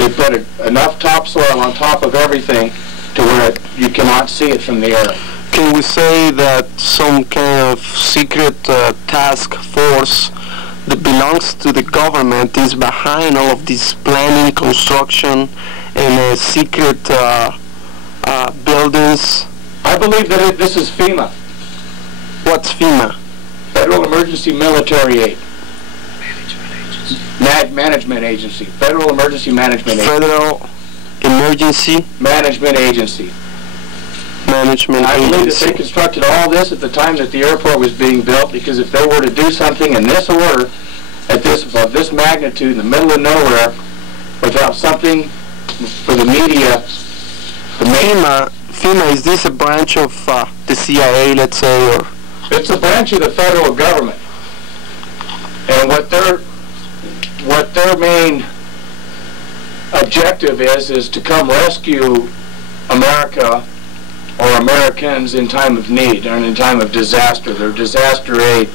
They put enough topsoil on top of everything to where you cannot see it from the air. Can we say that some kind of secret task force that belongs to the government is behind all of this planning, construction, and secret buildings? I believe that this is FEMA. What's FEMA? Federal Emergency Military Aid. Management Agency. Federal Emergency Management Agency. Federal Emergency Management Agency. Management I believe Agency. that they constructed all this at the time that the airport was being built, because if they were to do something in this order, at this of this magnitude in the middle of nowhere, without something for the media, FEMA, is this a branch of the CIA, let's say, or? It's a branch of the federal government, and what their main objective is to come rescue America or Americans in time of need and in time of disaster. They're disaster aid.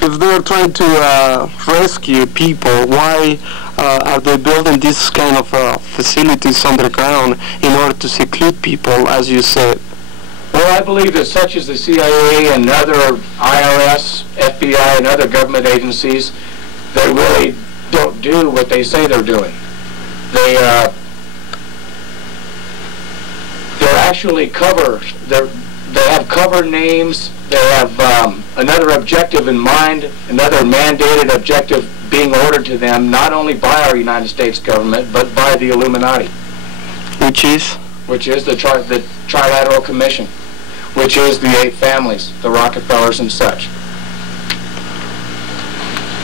If they're trying to rescue people, why are they building this kind of facilities underground in order to seclude people, as you said? Well, I believe that such as the CIA and other IRS, FBI, and other government agencies, they really don't do what they say they're doing. They're actually they have cover names. They have another objective in mind, another mandated objective being ordered to them, not only by our United States government, but by the Illuminati. Which is? Which is the Trilateral Commission, which is the 8 families, the Rockefellers and such.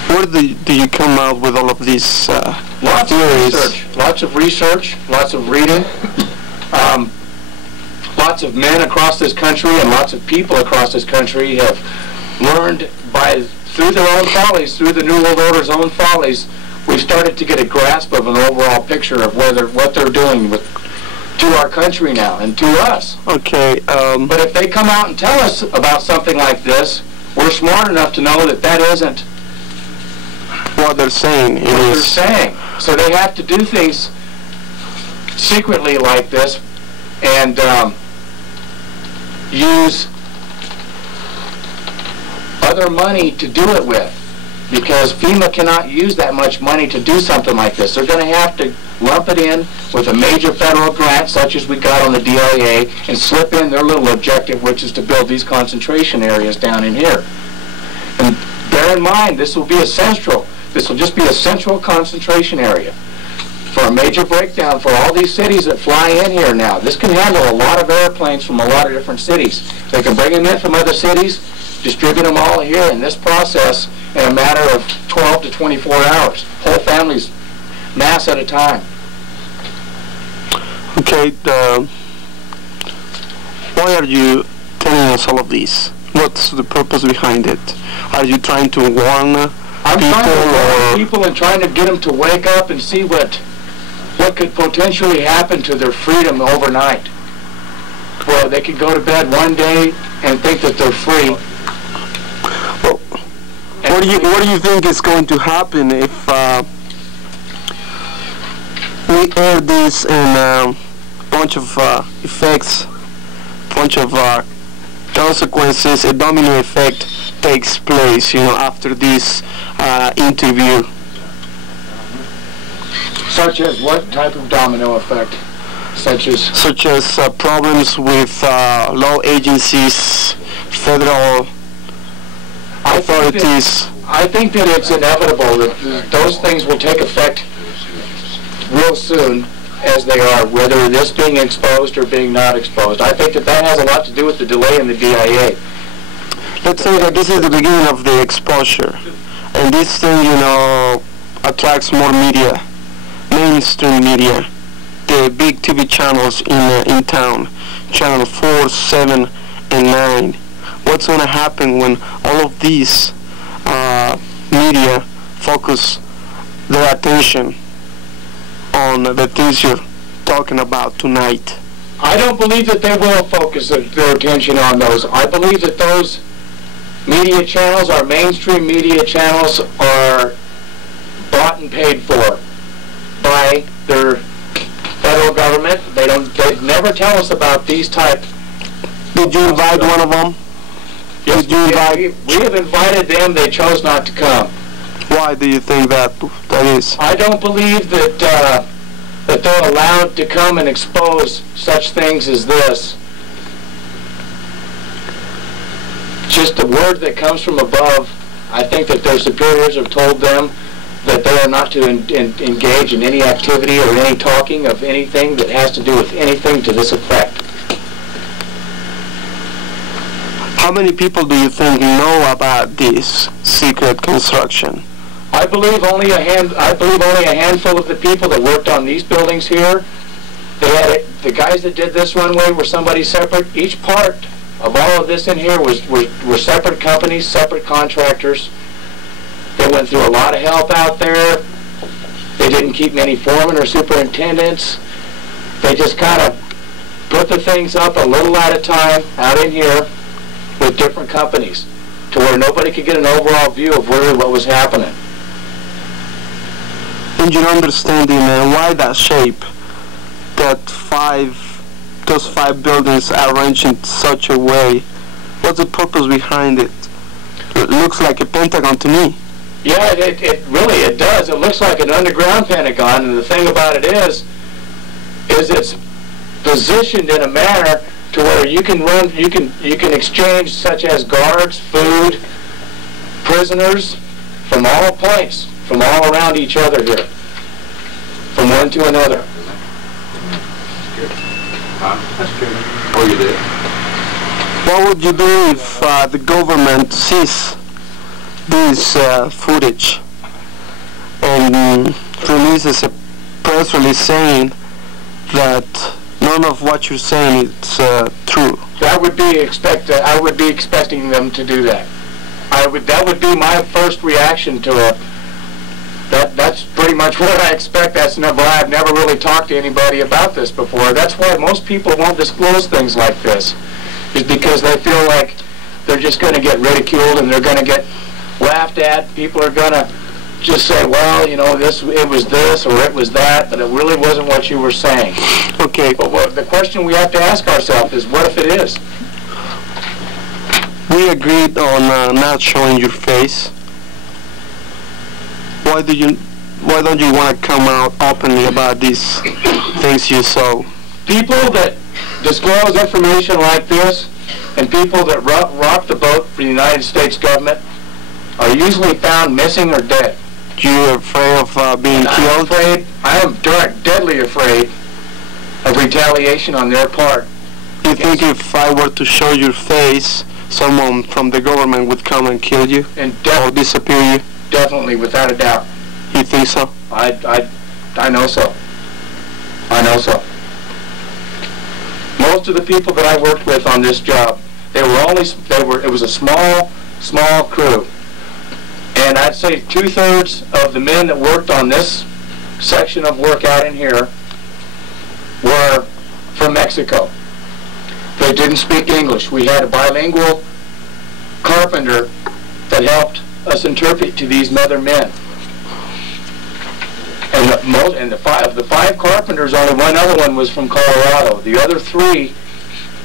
Where do you come out with all of these Lots theories? Of research, lots of reading. Lots of men across this country and lots of people across this country have learned through their own follies, through the New World Order's own follies, we've started to get a grasp of an overall picture of what they're doing to our country now and to us. Okay. But if they come out and tell us about something like this, we're smart enough to know that that isn't what they're saying. What they're saying. So they have to do things secretly like this and use other money to do it with, because FEMA cannot use that much money to do something like this. They're going to have to lump it in with a major federal grant such as we got on the DIA and slip in their little objective, which is to build these concentration areas down in here. And bear in mind, this will just be a central concentration area for a major breakdown for all these cities that fly in here now. This can handle a lot of airplanes from a lot of different cities. They can bring them in from other cities, distribute them all here in this process in a matter of 12 to 24 hours. Whole families, mass at a time. Okay, why are you telling us all of this? What's the purpose behind it? Are you trying to warn I'm trying to warn people and trying to get them to wake up and see what could potentially happen to their freedom overnight. Well, they could go to bed one day and think that they're free. Well, what do you think is going to happen if we air this and a bunch of effects, bunch of consequences, a domino effect takes place, after this interview? Such as what type of domino effect? Such as problems with law agencies, federal authorities. I think that it's inevitable that those things will take effect real soon, as they are, whether this being exposed or being not exposed. I think that has a lot to do with the delay in the DIA. Let's say that this is the beginning of the exposure, and this thing, attracts more media, mainstream media, the big TV channels in town, channel 4, 7, and 9. What's going to happen when all of these media focus their attention on the things you're talking about tonight? I don't believe that they will focus their attention on those. I believe that those media channels, our mainstream media channels, are bought and paid for by their federal government. They never tell us about these type. Did you invite one of them? Yes, Did you invite? we have invited them. They chose not to come. Why do you think that is? I don't believe that that they're allowed to come and expose such things as this. Just a word that comes from above. I think that their superiors have told them that they are not to engage in any activity or any talking of anything that has to do with anything to this effect. How many people do you think know about this secret construction? I believe only a handful of the people that worked on these buildings here. The guys that did this runway were somebody separate. Each part of all of this in here were separate companies, separate contractors. They went through a lot of help out there. They didn't keep many foremen or superintendents. They just kind of put the things up a little at a time out in here with different companies to where nobody could get an overall view of really what was happening. In your understanding, why that shape, those five buildings are arranged in such a way? What's the purpose behind it? It looks like a pentagon to me. Yeah, it really does. It looks like an underground pentagon, and the thing about it is it's positioned in a manner to where you can exchange such as guards, food, prisoners from all points, from all around each other here, from one to another. That's good. Oh, you did? What would you do if the government sees this footage and releases a press release saying that none of what you're saying is true? That would be expected. I would be expecting them to do that. That would be my first reaction to it. That's pretty much what I expect. That's why I've never really talked to anybody about this before. That's why most people won't disclose things like this, is because they feel like they're just going to get ridiculed and they're going to get laughed at. People are going to just say, well, you know, it was this or it was that, but it really wasn't what you were saying. Okay. But the question we have to ask ourselves is, what if it is? We agreed on not showing your face. Why don't you want to come out openly about these things you saw? People that disclose information like this and people that rock the boat for the United States government are usually found missing or dead. You're afraid of being killed? I am deadly afraid of retaliation on their part. You think if I were to show your face, someone from the government would come and kill you? Or disappear you? Definitely, without a doubt. You think so? I know so. I know so. Most of the people that I worked with on this job, it was a small crew. And I'd say 2/3 of the men that worked on this section of work out in here were from Mexico. They didn't speak English. We had a bilingual carpenter that helped us interpret to these other men. And the five carpenters, only one other one was from Colorado. The other 3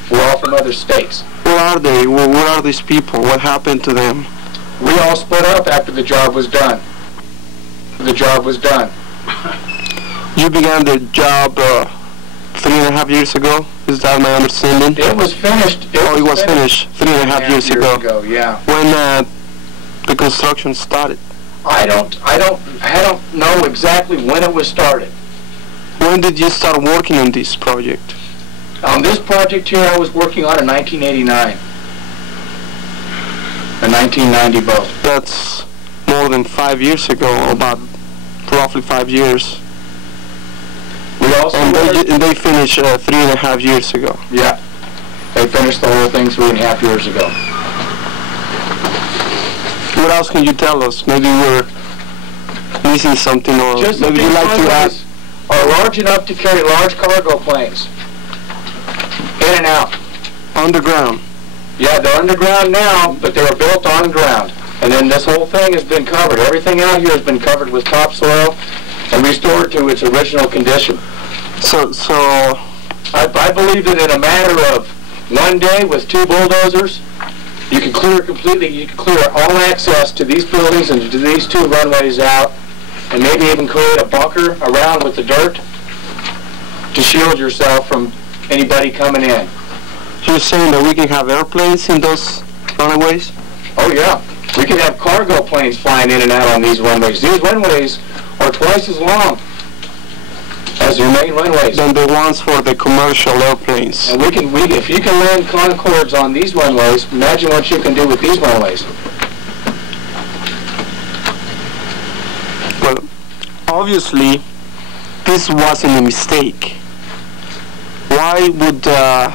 were all from other states. Where are they? Where are these people? What happened to them? We all split up after the job was done. The job was done. You began the job 3.5 years ago? Is that my understanding? It was finished. It was finished 3.5 years ago. Yeah. When the construction started? I don't know exactly when it was started. When did you start working on this project? On this project here, I was working on in 1989. And 1990 both. That's more than 5 years ago, about roughly 5 years. We also and they finished 3.5 years ago. Yeah, they finished the whole thing 3.5 years ago. What else can you tell us? Maybe we're missing something, or just maybe you'd like to add. Are large enough to carry large cargo planes in and out. Underground. Yeah, they're underground now, but they were built on ground. And then this whole thing has been covered. Everything out here has been covered with topsoil and restored to its original condition. So I believe that in a matter of one day with 2 bulldozers, you can clear completely, you can clear all access to these buildings and to these 2 runways out, and maybe even create a bunker around with the dirt to shield yourself from anybody coming in. you're saying that we can have airplanes in those runways? Oh yeah, we can have cargo planes flying in and out on these runways. These runways are twice as long as your main runways. Than the ones for the commercial airplanes. And if you can land Concords on these runways, imagine what you can do with these runways. Well, obviously, this wasn't a mistake. Why would the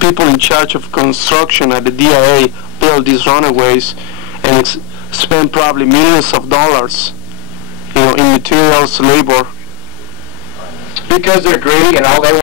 people in charge of construction at the DIA build these runways and spend probably millions of dollars, in materials, labor? Because they're greedy and all they